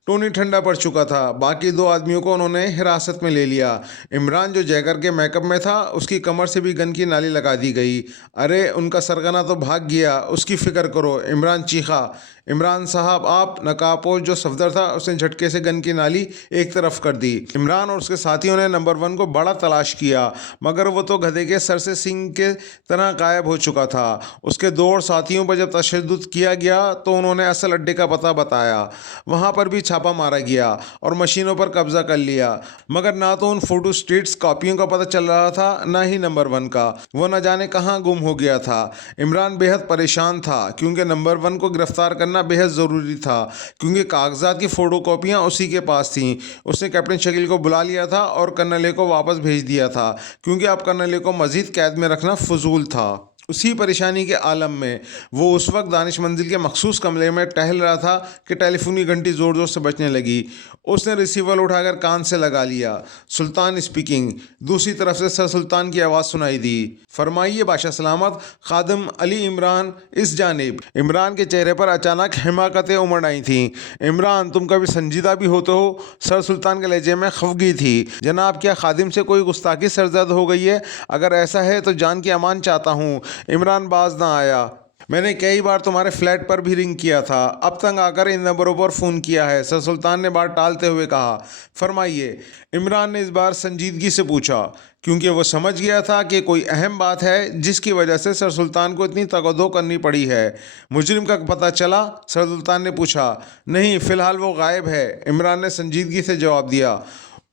टोनी ठंडा पड़ चुका था। बाकी 2 आदमियों को उन्होंने हिरासत में ले लिया। इमरान जो जैकर के मेकअप में था, उसकी कमर से भी गन की नाली लगा दी गई। अरे उनका सरगना तो भाग गया, उसकी फिक्र करो, इमरान चीखा। इमरान साहब आप, नकाबपोश जो सफदर था उसने झटके से गन की नाली एक तरफ कर दी। इमरान और उसके साथियों ने नंबर 1 को बड़ा तलाश किया, मगर वो तो गधे के सर से सींग के तरह गायब हो चुका था। उसके 2 और साथियों पर जब तशद्दुद किया गया तो उन्होंने असल अड्डे का पता बताया। वहाँ पर भी छापा मारा गया और मशीनों पर कब्जा कर लिया, मगर ना तो उन फोटो स्टेट्स कॉपियों का पता चल रहा था, ना ही नंबर 1 का। वो न जाने कहाँ गुम हो गया था। इमरान बेहद परेशान था, क्योंकि नंबर 1 को गिरफ्तार करना बेहद ज़रूरी था, क्योंकि कागजात की फ़ोटो कॉपियाँ उसी के पास थीं। उसने कैप्टन शकील को बुला लिया था और कर्नल ए को वापस भेज दिया था, क्योंकि अब कर्नल ए को मज़ीद कैद में रखना फजूल था। उसी परेशानी के आलम में वो उस वक्त दानिश मंजिल के मखसूस कमरे में टहल रहा था कि टेलीफोन की घंटी ज़ोर ज़ोर से बजने लगी। उसने रिसीवर उठाकर कान से लगा लिया। सुल्तान स्पीकिंग। दूसरी तरफ से सर सुल्तान की आवाज़ सुनाई दी। फरमाइए बादशाह सलामत, खादिम अली इमरान इस जानिब। इमरान के चेहरे पर अचानक हिमाकतें उमड़ आई थीं। इमरान, तुम कभी संजीदा भी होते हो? सर सुल्तान के लहजे में खफगी थी। जनाब, क्या खादिम से कोई गुस्ताखी सरजद हो गई है? अगर ऐसा है तो जान की अमान चाहता हूँ। इमरान बाज ना आया। मैंने कई बार तुम्हारे फ्लैट पर भी रिंग किया था, अब तक आकर इन नंबरों पर फ़ोन किया है, सर सुल्तान ने बात टालते हुए कहा। फरमाइए, इमरान ने इस बार संजीदगी से पूछा, क्योंकि वो समझ गया था कि कोई अहम बात है जिसकी वजह से सर सुल्तान को इतनी तगदो करनी पड़ी है। मुजरिम का पता चला? सर सुल्तान ने पूछा। नहीं, फ़िलहाल वो गायब है, इमरान ने संजीदगी से जवाब दिया।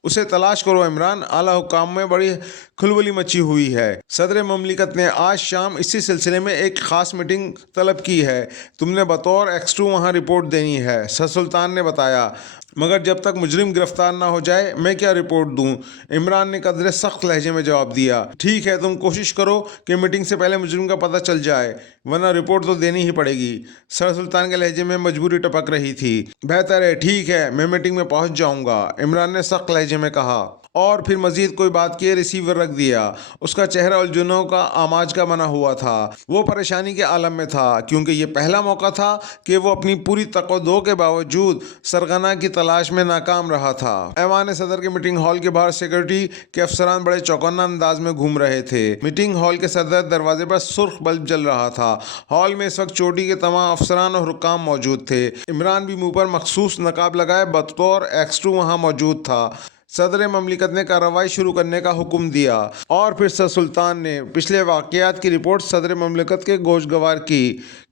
उसे तलाश करो इमरान, आला हुकाम में बड़ी खलबली मची हुई है। सदर ममलिकत ने आज शाम इसी सिलसिले में एक ख़ास मीटिंग तलब की है। तुमने बतौर एक्स2 वहाँ रिपोर्ट देनी है, सर सुल्तान ने बताया। मगर जब तक मुजरिम गिरफ्तार ना हो जाए मैं क्या रिपोर्ट दूं? इमरान ने कदरे सख्त लहजे में जवाब दिया। ठीक है, तुम कोशिश करो कि मीटिंग से पहले मुजरिम का पता चल जाए, वरना रिपोर्ट तो देनी ही पड़ेगी। सर सुल्तान के लहजे में मजबूरी टपक रही थी। बेहतर है, ठीक है, मैं मीटिंग में पहुंच जाऊंगा, इमरान ने सख्त लहजे में कहा। और फिर मजीद कोई बात किए रिसीवर रख दिया। उसका चेहरा उलझनों का आमाज का बना हुआ था। वो परेशानी के आलम में था, क्योंकि ये पहला मौका था कि वो अपनी पूरी तकद्दो के बावजूद सरगना की तलाश में नाकाम रहा था। ऐवान सदर के मीटिंग हॉल के बाहर सिक्योरिटी के अफसरान बड़े चौकन्ना अंदाज में घूम रहे थे। मीटिंग हॉल के सदर दरवाजे पर सुर्ख बल्ब जल रहा था। हॉल में इस वक्त चोटी के तमाम अफसरान और हुक्काम मौजूद थे। इमरान भी मुंह पर मखसूस नकाब लगाए बतौर एक्स2 वहाँ मौजूद था। सदर ममलिकत ने कार्रवाई शुरू करने का हुक्म दिया और फिर सर सुल्तान ने पिछले वाक़यात की रिपोर्ट सदर ममलिकत के गोशगवार की।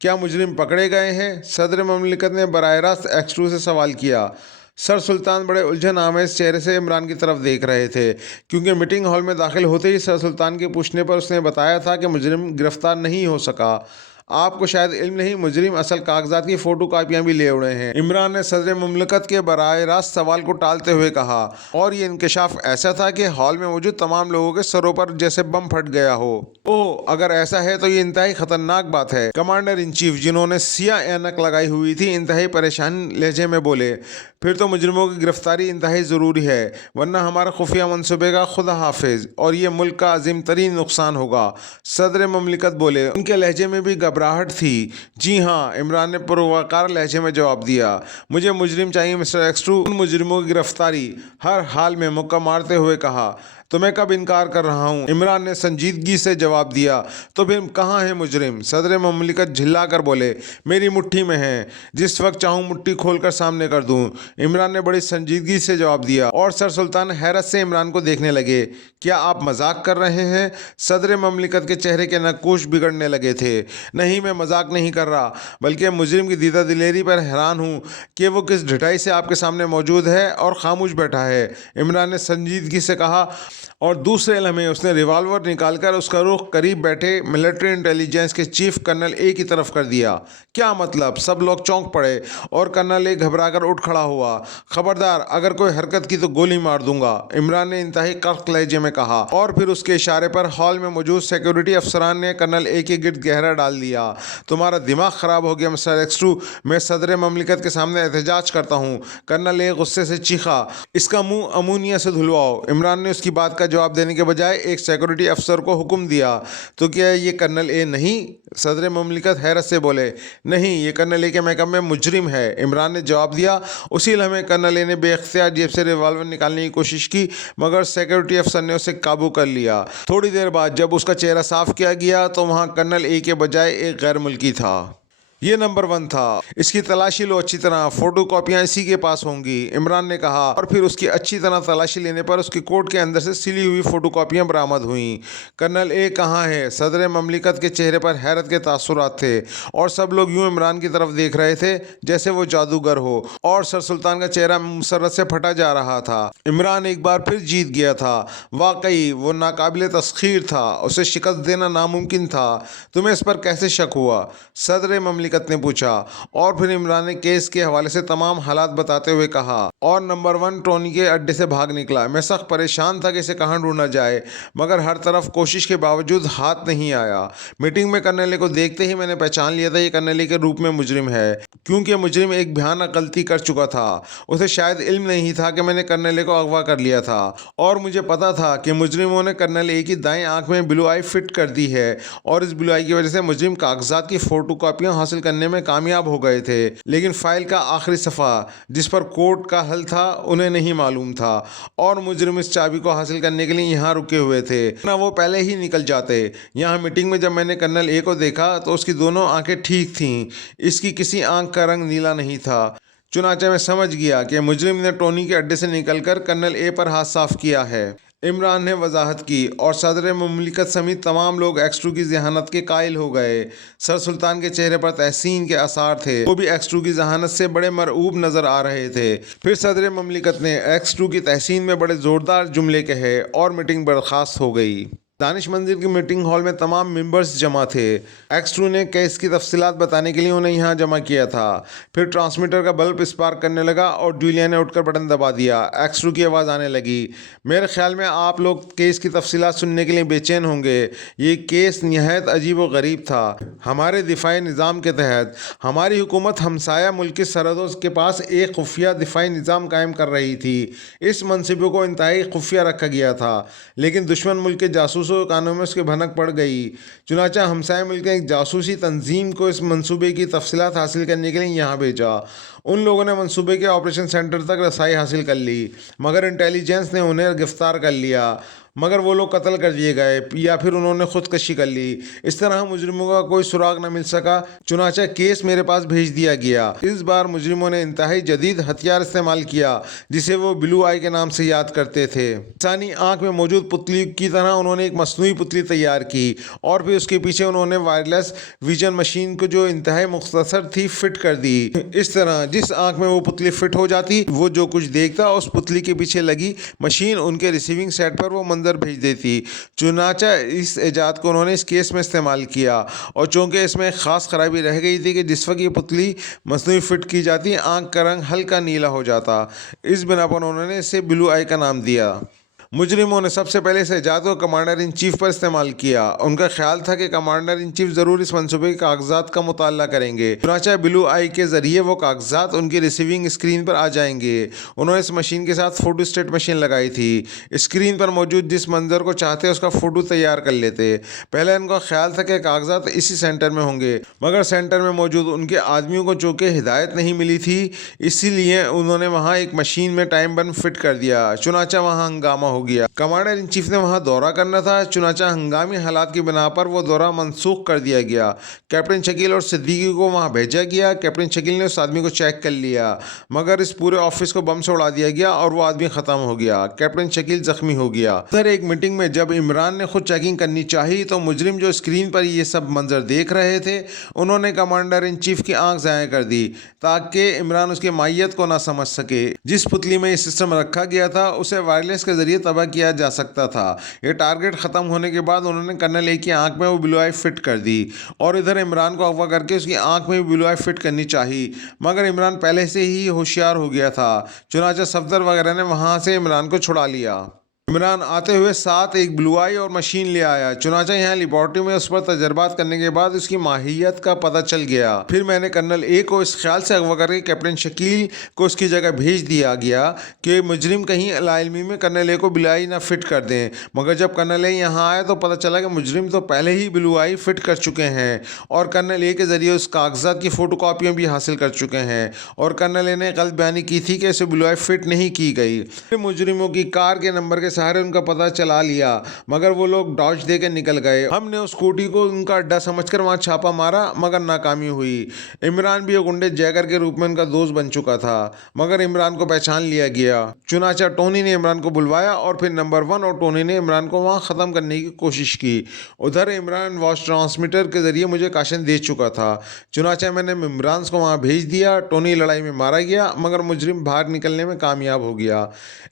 क्या मुजरिम पकड़े गए हैं? सदर ममलिकत ने बराह रास्त एक्स2 से सवाल किया। सर सुल्तान बड़े उलझन आमेज चेहरे से इमरान की तरफ देख रहे थे, क्योंकि मीटिंग हॉल में दाखिल होते ही सर सुल्तान के पूछने पर उसने बताया था कि मुजरिम गिरफ्तार नहीं हो सका। आपको शायद इल्म नहीं, मुजरिम असल कागजात की फ़ोटो कापियाँ भी ले उड़े हैं, इमरान ने सदर मुमलकत के बराह रास्त सवाल को टालते हुए कहा। और ये इंकशाफ ऐसा था कि हॉल में मौजूद तमाम लोगों के सरों पर जैसे बम फट गया हो। ओह, अगर ऐसा है तो ये इंतहाई ख़तरनाक बात है। कमांडर इन चीफ, जिन्होंने सिया ऐनक लगाई हुई थी, इंतहाई परेशान लहजे में बोले। फिर तो मुजरिमों की गिरफ्तारी इंतहाई ज़रूरी है, वरना हमारा खुफिया मनसूबे का खुदा हाफिज और ये मुल्क का अजीम तरीन नुकसान होगा। सदर ममलिकत बोले। उनके लहजे में भी घबराहट थी। जी हाँ, इमरान ने पुरवकार लहजे में जवाब दिया। मुझे मुजरिम चाहिए मिस्टर एक्स2। उन मुजरिमों की गिरफ्तारी हर हाल में मुक्का मारते हुए कहा। तो मैं कब इनकार कर रहा हूँ, इमरान ने संजीदगी से जवाब दिया। तो फिर कहाँ है मुजरिम? सदर ममलिकत झिल्ला कर बोले। मेरी मुट्ठी में है, जिस वक्त चाहूँ मुट्ठी खोलकर सामने कर दूँ, इमरान ने बड़ी संजीदगी से जवाब दिया। और सर सुल्तान हैरत से इमरान को देखने लगे। क्या आप मजाक कर रहे हैं? सदर ममलिकत के चेहरे के नक्कूश बिगड़ने लगे थे। नहीं, मैं मजाक नहीं कर रहा, बल्कि मुजरिम की दीदा दिलेरी पर हैरान हूँ कि वो किस ढिठाई से आपके सामने मौजूद है और खामोश बैठा है, इमरान ने संजीदगी से कहा। और दूसरे लम्हे उसने रिवॉल्वर निकालकर उसका रुख करीब बैठे मिलिट्री इंटेलिजेंस के चीफ कर्नल ए की तरफ कर दिया। क्या मतलब? सब लोग चौंक पड़े और कर्नल ए घबराकर उठ खड़ा हुआ। खबरदार, अगर कोई हरकत की तो गोली मार दूंगा, इमरान ने इंतहाई कर्क लहजे में कहा। और फिर उसके इशारे पर हॉल में मौजूद सिक्योरिटी अफसरान ने कर्नल ए के गिर्द गहरा डाल दिया। तुम्हारा दिमाग ख़राब हो गया मिस्टर एक्स2, मैं सदर ममलिकत के सामने एहतजाज करता हूँ, कर्नल ए गुस्से से चीखा। इसका मुंह अमोनिया से धुलवाओ, इमरान ने उसकी बात बात का जवाब देने के बजाय एक सिक्योरिटी अफसर को हुक्म दिया, तो क्या ये कर्नल ए नहीं? सदर ममलिकत हैरत से बोले, नहीं, ये कर्नल ए के महकमे में मुजरिम है। इमरान ने जवाब दिया। उसी लम्हे कर्नल ए ने बेख्तियार जेब से रिवाल्वर निकालने की कोशिश की, मगर सिक्योरिटी अफसर ने उसे काबू कर लिया। थोड़ी देर बाद जब उसका चेहरा साफ किया गया तो वहाँ कर्नल ए के बजाय एक गैर मुल्की था। ये नंबर 1 था। इसकी तलाशी लो अच्छी तरह, फोटो कॉपियाँ इसी के पास होंगी, इमरान ने कहा। और फिर उसकी अच्छी तरह तलाशी लेने पर उसके कोट के अंदर से सिली हुई फोटो कॉपियाँ बरामद हुईं। कर्नल ए कहाँ है? सदर ममलिकत के चेहरे पर हैरत के तासुरात थे और सब लोग यूं इमरान की तरफ देख रहे थे जैसे वो जादूगर हो, और सर सुल्तान का चेहरा मुसर्रत से फटा जा रहा था। इमरान एक बार फिर जीत गया था। वाकई वो नाकाबिले तस्खीर था, उसे शिकस्त देना नामुमकिन था। तुम्हें इस पर कैसे शक हुआ? सदर ममलिकत ने पूछा। और फिर इमरान ने केस के हवाले से तमाम हालात बताते हुए कहा, और नंबर 1 टोनी के अड्डे से भाग निकला। मैं सख्त परेशान था कि इसे कहाँ ढूंढा जाए, मगर हर तरफ कोशिश के बावजूद हाथ नहीं आया। मीटिंग में कर्नल ए को देखते ही मैंने पहचान लिया था ये कर्नल ए के रूप में मुजरिम है, क्योंकि मुजरिम एक भयानक गलती कर चुका था। उसे शायद इल्म नहीं था कि मैंने कर्नल ए को अगवा कर लिया था, और मुझे पता था कि मुजरिमों ने कर्नल ए की दाएं आंख में ब्लू आई फिट कर दी है, और इस ब्लू आई की वजह से मुजरिम कागजात की फोटो कॉपियाँ हासिल करने में कामयाब हो गए थे, लेकिन फाइल का आखिरी सफ़ा जिस पर कोर्ट का हल था उन्हें नहीं मालूम था, और मुजरिम इस चाबी को हासिल करने के लिए यहाँ रुके हुए थे, ना वो पहले ही निकल जाते। यहाँ मीटिंग में जब मैंने कर्नल ए को देखा तो उसकी दोनों आंखें ठीक थीं, इसकी किसी आंख का रंग नीला नहीं था। चुनाचे मैं समझ गया कि मुजरिम ने टोनी के अड्डे से निकलकर कर्नल ए पर हाथ साफ किया है। इमरान ने वजाहत की, और सदर ममलिकत समेत तमाम लोग एक्सट्रू की जहानत के कायल हो गए। सर सुल्तान के चेहरे पर तहसीन के आसार थे, वो भी एक्सट्रू की जहानत से बड़े मरऊब नजर आ रहे थे। फिर सदर ममलिकत ने एक्सट्रू की तहसीन में बड़े ज़ोरदार जुमले कहे और मीटिंग बर्खास्त हो गई। दानिश मंदिर की मीटिंग हॉल में तमाम मेंबर्स जमा थे। एक्सट्रू ने केस की तफसीलात बताने के लिए उन्हें यहाँ जमा किया था। फिर ट्रांसमीटर का बल्ब स्पार्क करने लगा और जूलिया ने उठकर बटन दबा दिया। एक्सट्रू की आवाज़ आने लगी, मेरे ख्याल में आप लोग केस की तफसीलात सुनने के लिए बेचैन होंगे। ये केस निहायत अजीब व गरीब था। हमारे दिफाई निज़ाम के तहत हमारी हुकूमत हमसाया मुल्क की सरहदों के पास एक खुफिया दिफाई निज़ाम कायम कर रही थी। इस मनसूबे को इंतहाई खुफिया रखा गया था, लेकिन दुश्मन मुल्क के जासूस कानों में उसकी भनक पड़ गई। चुनाचा हमसाया मुल्क ने एक जासूसी तंजीम को इस मंसूबे की तफसीलात हासिल करने के लिए यहाँ भेजा। उन लोगों ने मंसूबे के ऑपरेशन सेंटर तक रसाई हासिल कर ली, मगर इंटेलिजेंस ने उन्हें गिरफ्तार कर लिया, मगर वो लोग कत्ल कर दिए गए या फिर उन्होंने खुदकशी कर ली। इस तरह मुजरिमों का कोई सुराग न मिल सका। चुनाचा केस मेरे पास भेज दिया गया। इस बार मुजरिमों ने इंतहाई जदीद हथियार इस्तेमाल किया, जिसे वो ब्लू आई के नाम से याद करते थे। इंसानी आँख में मौजूद पुतली की तरह उन्होंने एक मसनूई पुतली तैयार की, और फिर उसके पीछे उन्होंने वायरलेस विजन मशीन को, जो इंतहाई मुख्तसर थी, फिट कर दी। इस तरह जिस आँख में वो पुतली फिट हो जाती, वो जो कुछ देखता उस पुतली के पीछे लगी मशीन उनके रिसीविंग सेट पर वो मंजर भेज देती। चुनाचा इस इजाद को उन्होंने इस केस में इस्तेमाल किया, और चूंकि इसमें एक ख़ास खराबी रह गई थी कि जिस वक्त ये पुतली मसनूई फिट की जाती, आँख का रंग हल्का नीला हो जाता। इस बिना पर उन्होंने इसे ब्लू आई का नाम दिया। मुजरिमों ने सबसे पहले इस इजाद को कमांडर इन चीफ पर इस्तेमाल किया। उनका ख्याल था कि कमांडर इन चीफ ज़रूर इस मनसूबे के कागजात का मुताला करेंगे। चुनांचे ब्लू आई के ज़रिए वो कागजात उनकी रिसीविंग स्क्रीन पर आ जाएंगे। उन्होंने इस मशीन के साथ फ़ोटो स्टेट मशीन लगाई थी। स्क्रीन पर मौजूद जिस मंजर को चाहते उसका फ़ोटो तैयार कर लेते। पहले उनका ख्याल था कि कागजात इसी सेंटर में होंगे, मगर सेंटर में मौजूद उनके आदमियों को चूँकि हिदायत नहीं मिली थी, इसीलिए उन्होंने वहाँ एक मशीन में टाइम बम फिट कर दिया। चुनांचे वहाँ हंगामा हो गया। कमांडर इन चीफ ने वहां दौरा करना था। चुनांचे हंगामी हालात की बिना पर वो दौरा मनसूख कर दिया गया। कैप्टन शकील और सिद्दीकी को वहां भेजा गया। कैप्टन शकील ने उस आदमी को चेक कर लिया, मगर इस पूरे ऑफिस को बम से उड़ा दिया गया और वो आदमी ख़त्म हो गया। कैप्टन शकील जख्मी हो गया। उधर एक मीटिंग में जब इमरान ने खुद चेकिंग करनी चाहिए, तो मुजरिम जो स्क्रीन पर ये सब मंजर देख रहे थे, उन्होंने कमांडर इन चीफ की आंख ज़ाया कर दी ताकि इमरान उसकी माहियत को ना समझ सके। जिस पुतली में ये सिस्टम रखा गया था उसे वायरलेस के जरिए तबाह किया जा सकता था। ये टारगेट ख़त्म होने के बाद उन्होंने कर्नल ए की आंख में वो ब्लू आई फिट कर दी, और इधर इमरान को अगवा करके उसकी आंख में भी ब्लू आई फिट करनी चाहिए, मगर इमरान पहले से ही होशियार हो गया था। चुनांचे सफदर वगैरह ने वहाँ से इमरान को छुड़ा लिया। इमरान आते हुए साथ एक ब्लू आई और मशीन ले आया। चुनाचा यहाँ लेबोरेटरी में उस पर तजर्बात करने के बाद उसकी माहियत का पता चल गया। फिर मैंने कर्नल ए को इस ख्याल से अगवा करके कैप्टन शकील को उसकी जगह भेज दिया गया कि मुजरिम कहीं लाइलमी में कर्नल ए को ब्लू आई ना फिट कर दें। मगर जब कर्नल ए यहाँ आया तो पता चला कि मुजरिम तो पहले ही ब्लू आई फिट कर चुके हैं और कर्नल ए के जरिए उस कागजात की फ़ोटो कॉपियाँ भी हासिल कर चुके हैं। और कर्नल ए ने गलत बयानी की थी कि इसे ब्लू आई फिट नहीं की गई। फिर मुजरिमों की कार के नंबर के सहारे उनका पता चला लिया, मगर वो लोग डॉज दे के निकल गए। हमने उस स्कूटी को उनका अड्डा समझकर वहां छापा मारा, मगर नाकामी हुई। इमरान भी एक गुंडे जैकर के रूप में उनका दोस्त बन चुका था, मगर इमरान को पहचान लिया गया। चुनाचा टोनी ने इमरान को बुलवाया और फिर नंबर 1 और टोनी ने इमरान को वहां ख़त्म करने की कोशिश की। उधर इमरान वॉइस ट्रांसमीटर के जरिए मुझे काशन दे चुका था। चुनाचा मैंने इमरान को वहां भेज दिया। टोनी लड़ाई में मारा गया, मगर मुजरिम बाहर निकलने में कामयाब हो गया।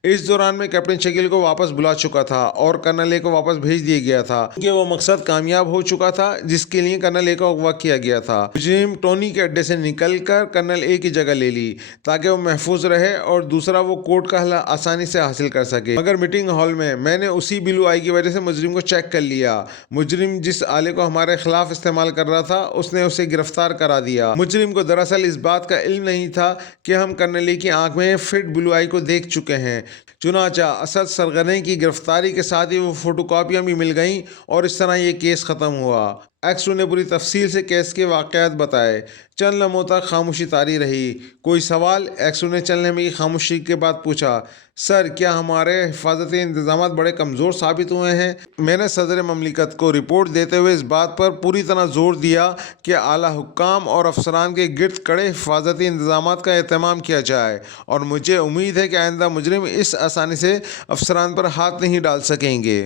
इस दौरान मैं कैप्टन शकील को वापस बुला चुका था और कर्नल ए को वापस भेज दिया गया था क्योंकि वो मकसद कामयाब हो चुका था जिसके लिए कर्नल ए को अगवा किया गया था। मुजरिम टोनी के अड्डे से निकलकर कर्नल ए की जगह ले ली ताकि वो महफूज रहे और दूसरा वो कोर्ट का हल आसानी से हासिल कर सके। मगर मीटिंग हॉल में मैंने उसी ब्लू आई की वजह से मुजरिम को चेक कर लिया। मुजरिम जिस आले को हमारे खिलाफ इस्तेमाल कर रहा था उसने उसे गिरफ्तार करा दिया। मुजरिम को दरअसल इस बात का इल्म नहीं था कि हम कर्नल ए की आंख में फिट ब्लू आई को देख चुके हैं। चुनाचा असद सरगने की गिरफ्तारी के साथ ही वो फोटोकॉपियाँ भी मिल गईं और इस तरह ये केस ख़त्म हुआ। एक्स ने पूरी तफसील से केस के वाक़यात बताए। चंद लम्हों तक खामोशी तारी रही। कोई सवाल? एक्स ने चंद लम्हे की खामोशी के बाद पूछा, सर क्या हमारे हिफाजती इंतजाम बड़े कमज़ोर साबित हुए हैं? मैंने सदर ममलिकत को रिपोर्ट देते हुए इस बात पर पूरी तरह जोर दिया कि आला हुक्काम और अफसरान के गिर्द कड़े हिफाजती इंतजाम का एहतमाम किया जाए और मुझे उम्मीद है कि आइंदा मुजरिम इस आसानी से अफसरान पर हाथ नहीं डाल सकेंगे।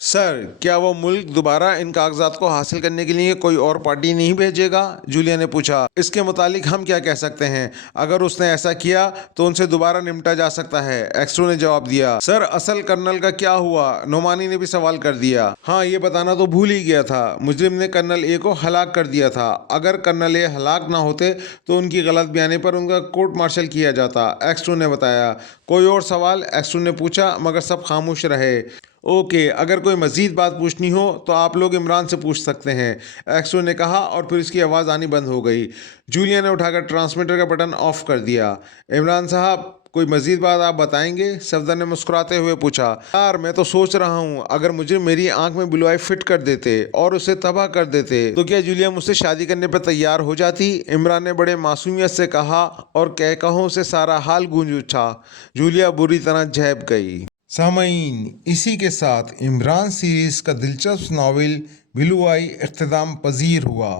सर क्या वो मुल्क दोबारा इन कागजात को हासिल करने के लिए कोई और पार्टी नहीं भेजेगा? जूलिया ने पूछा। इसके मुतालिक हम क्या कह सकते हैं? अगर उसने ऐसा किया तो उनसे दोबारा निपटा जा सकता है, एक्सट्रो ने जवाब दिया। सर असल कर्नल का क्या हुआ? नोमानी ने भी सवाल कर दिया। हाँ ये बताना तो भूल ही गया था, मुजरिम ने कर्नल ए को हलाक कर दिया था। अगर कर्नल ए हलाक ना होते तो उनकी गलत बयानी पर उनका कोर्ट मार्शल किया जाता, एक्सट्रो ने बताया। कोई और सवाल? एक्सट्रो ने पूछा, मगर सब खामोश रहे। ओके, अगर कोई मज़ीद बात पूछनी हो तो आप लोग इमरान से पूछ सकते हैं, एक्सो ने कहा और फिर उसकी आवाज़ आनी बंद हो गई। जूलिया ने उठाकर ट्रांसमीटर का बटन ऑफ कर दिया। इमरान साहब कोई मज़ीद बात आप बताएंगे? सफदर ने मुस्कुराते हुए पूछा। यार मैं तो सोच रहा हूँ अगर मुझे मेरी आंख में ब्लू आई फिट कर देते और उसे तबाह कर देते तो क्या जूलिया मुझसे शादी करने पर तैयार हो जाती? इमरान ने बड़े मासूमियत से कहा और कहकहों से सारा हाल गूंज उठा। जूलिया बुरी तरह झेप गई। सामईन, इसी के साथ इमरान सीरीज़ का दिलचस्प नावल ब्लू आई इख्तिताम पजीर हुआ।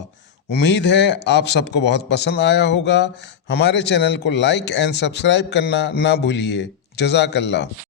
उम्मीद है आप सबको बहुत पसंद आया होगा। हमारे चैनल को लाइक एंड सब्सक्राइब करना ना भूलिए। जज़ाकल्लाह।